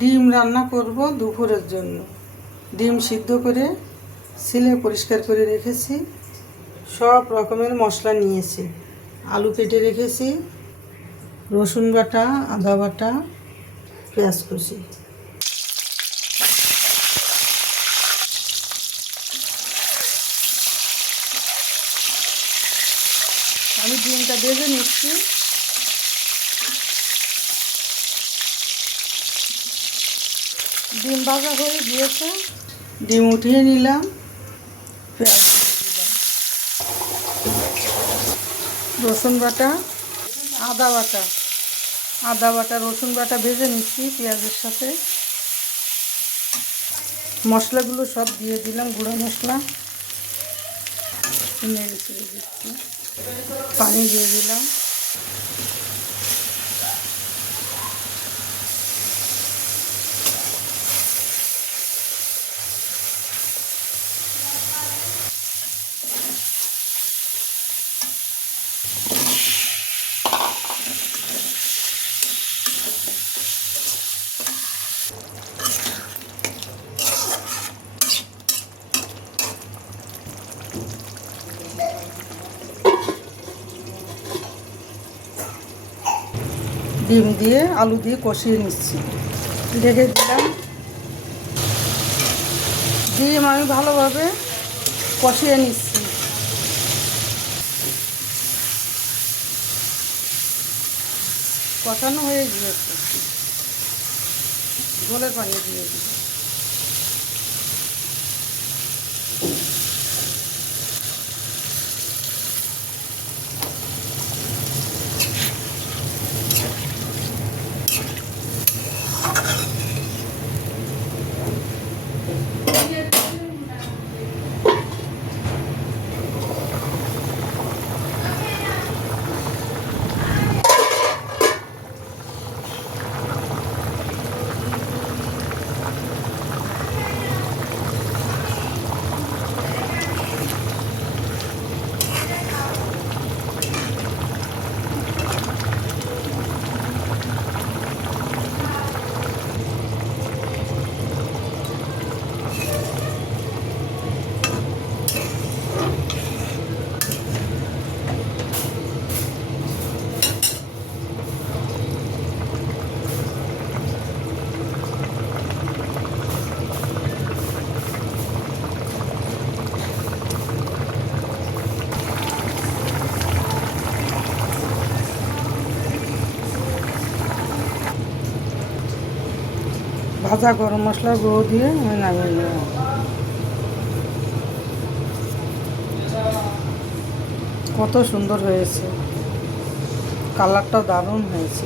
ডিম রান্না করব দুপুরের জন্য। ডিম সিদ্ধ করে সিলে পরিষ্কার করে রেখেছি। সব রকমের মশলা নিয়েছি। আলু কেটে রেখেছি, রসুন বাটা, আদা বাটা, পেঁয়াজ কুচি। আমি ডিমটা ভেজে নিচ্ছি। ডিম ভাজা হয়ে গিয়েছে। ডিম উঠিয়ে নিলাম। পেঁয়াজ দিলাম। রসুন বাটা, আদা বাটা। আদা বাটা, রসুন বাটা ভেজে নিচ্ছি পেঁয়াজের সাথে। মশলাগুলো সব দিয়ে দিলাম, গুঁড়ো মশলা। নেড়ে দিচ্ছি। পানি দিয়ে দিলাম। ডিম দিয়ে, আলু দিয়ে কষিয়ে নিচ্ছি। ঢেকে দিলাম। ডিম আমি ভালোভাবে কষিয়ে নিচ্ছি। কষানো হয়ে গিয়েছে। ঝোলের পানি দিয়ে দিই ভাজা গরম মশলা গুঁড়ো দিয়ে আমি নামিয়ে নিলাম কত সুন্দর হয়েছে। কালারটা দারুণ হয়েছে।